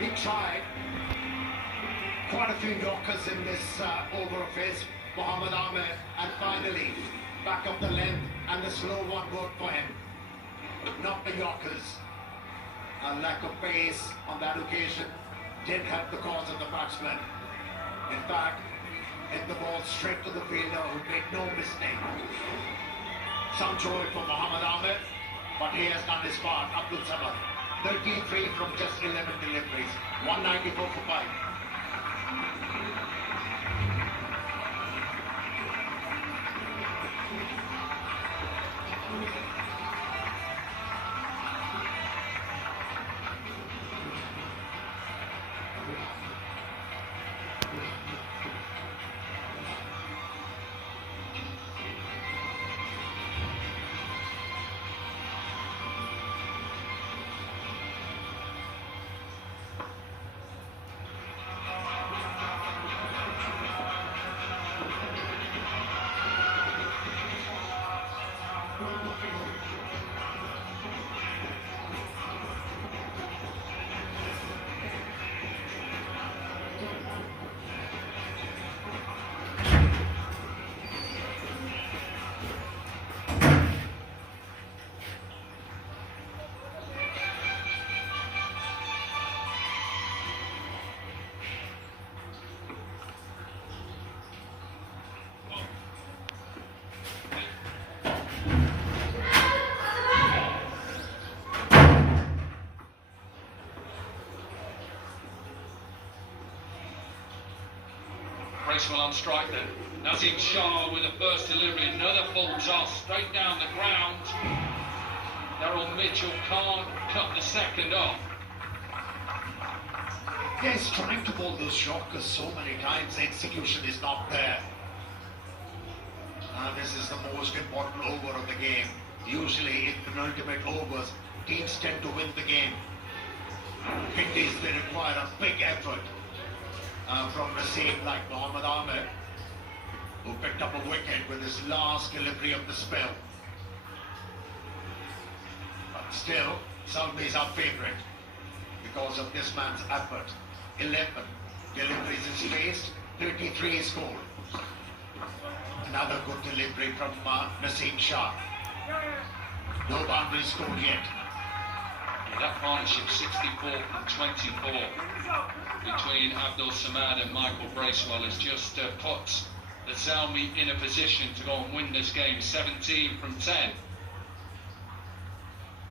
He tried. Quite a few Yorkers in this over of his, Mohamed Ahmed, and finally back up the length, and the slow one worked for him. Not the Yorkers. A lack of pace on that occasion did help the cause of the batsman. In fact, hit the ball straight to the fielder who made no mistake. Some joy for Mohamed Ahmed, but he has done his part. Abdul Samad, 33 from just 11 deliveries, 194 for 5. Bracewell on strike then. Nazim Shah with a first delivery, another full toss straight down the ground. Daryl Mitchell can't cut the second off. Yeah, he's trying to bowl those Yorkers so many times, the execution is not there. This is the most important over of the game. Usually in penultimate overs, teams tend to win the game. Indies, they require a big effort from Naseem, like Mohamed Ahmed, who picked up a wicket with his last delivery of the spell. But still, Salmi is our favourite because of this man's effort. 11 deliveries is faced, 33 is scored. Another good delivery from Naseem Shah. No boundary scored yet. That partnership 64 from 24 between Abdul Samad and Michael Bracewell has just put the Zalmi in a position to go and win this game. 17 from 10.